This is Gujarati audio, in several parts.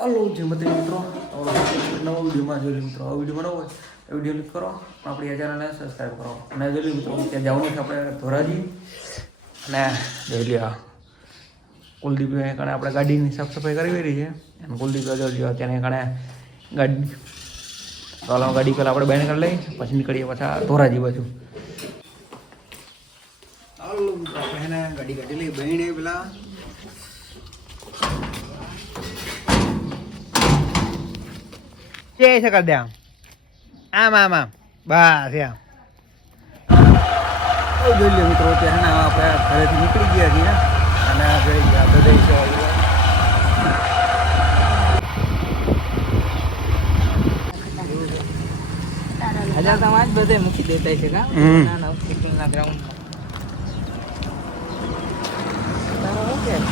હલો જે બધા મિત્રો નવો વિડીયોમાં જોઈ મિત્રો આ વિડીયો બનાવો હોય તો વિડીયો ક્લિક કરો આપણી ચેનલને સબસ્ક્રાઈબ કરો અને જોઈ મિત્રો ત્યાં જવાનું છે આપણે ધોરાજી અને જોઈ લ્યો કુલદીપ કારણે આપણે ગાડીની સાફ સફાઈ કરી રહી છે અને કુલદીપ જોઈ લ્યો ત્યાં કારણે ગાડી ચાલો ગાડી પહેલાં આપણે બેન કરી લઈએ પછી નીકળીએ પાછા ધોરાજી બાજુ ચાલો આપણે એને ગાડી કાઢી લઈએ બહેને પેલા છે કરી દે આમ આમ આમ બસ એમ જોઈ લે મિત્રો ત્યાં આપણે ઘરેથી નીકળી ગયા છીએ અને જઈ ગયા બધા હજાર તમારે જ બધે મૂકી દેતા છે કા ના ગ્રાઉન્ડ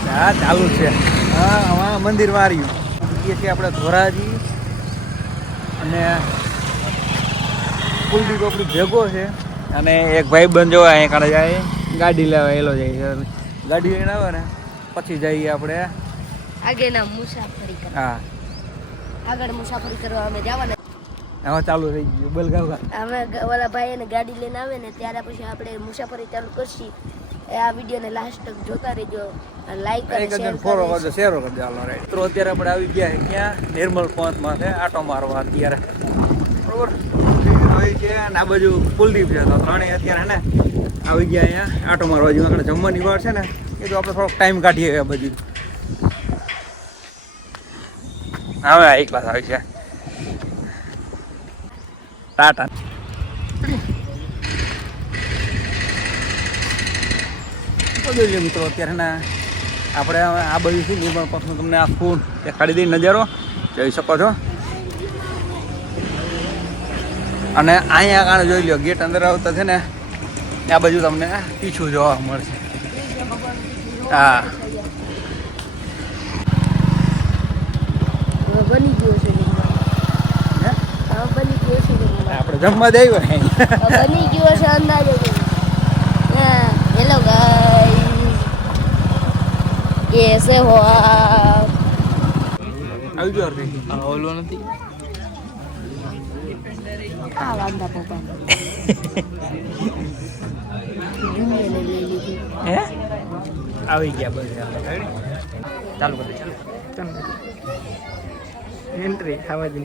હા ચાલુ છે હા હવે મંદિર માર્યું એ છે આપણે ધોરાજી અને કુલદીપ આપણું ભેગો છે અને એક ભાઈ બંધ જોવા અહીંયા કાઢે જાય ગાડી લેવા એલો જાય ગાડી લઈને આવે ને પછી જઈએ આપણે આગળના મુસાફરી કરવા હા આગળ મુસાફરી કરવા અમે જવાના એમાં ચાલુ થઈ ગયું બલગાવ અમે ઓલા ભાઈ એને ગાડી લઈને આવે ને ત્યારે પછી આપણે મુસાફરી ચાલુ કરશી આ વિડીયોને લાસ્ટ તક જોતા રહેજો લાઈક અને શેર ફોલો કરજો શેર કરજો હાલો રાઈટ મિત્રો અત્યારે આપણે આવી ગયા છે ક્યાં નિર્મલ પંથમાં છે આટો મારવા અત્યારે બરોબર આવી છે અને આ બાજુ કુલદીપ છે તો ત્રણેય અત્યારે ને આવી ગયા અહીંયા આટો મારવા જેમાં આપણે જમવાની વાર છે ને એ તો આપણે થોડોક ટાઈમ કાઢીએ આ બાજુ હવે આ એક ક્લાસ આવી છે ટાટા જોઈએ મિત્રો અત્યારે ને આપણે આ બાજુ શું નિર્મળ પક્ષનું તમને આખું દેખાડી દઈ નજારો જોઈ શકો છો અને અહીંયા કારણે જોઈ લો ગેટ અંદર આવતા છે ને આ બાજુ તમને પીછું જોવા મળશે હા બની ગયો છે બની ગયો છે આપણે જમવા દઈ હોય બની ગયો છે અંદાજે હેલો ગાઈસ કેસે હો આપ આવી ગયો ઓલો નથી આ વાંધા પપ્પા હે આવી ગયા બસ ચાલુ કરી ચાલુ એન્ટ્રી આવા જ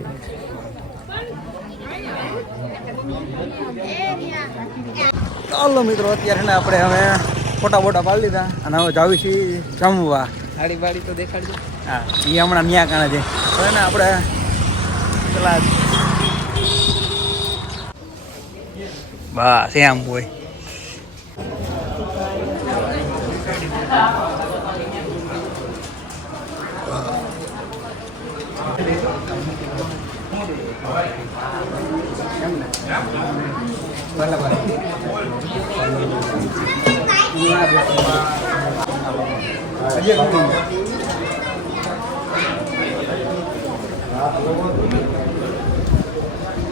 ચાલો મિત્રો અત્યારે ને આપણે હવે ફોટા બોટા પાડી લીધા અને હવે જાવી છીએ જમવા હાડી બાડી તો દેખાડજો હા એ હમણાં ન્યા કાણે છે હવે ને આપણે પેલા બસ એમ હોય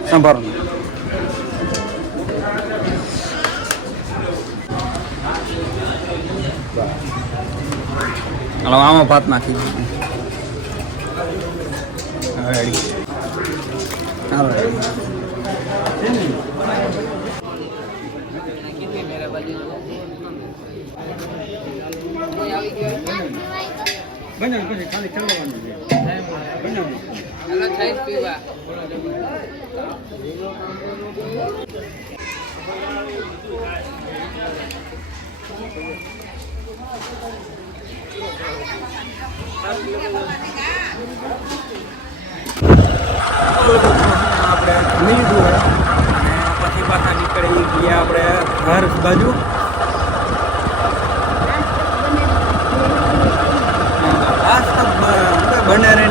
સંભારો હાલો આમાં ભાત નાખી દીધું રેડી હાલો બનાવ પછી ખાલી ચલાવવાનું છે બનાવ હાલો ચાય પીવા આપણે જમી લીધું હોય અને પછી પાછા નીકળી ગયા આપણે ઘર બાજુ બને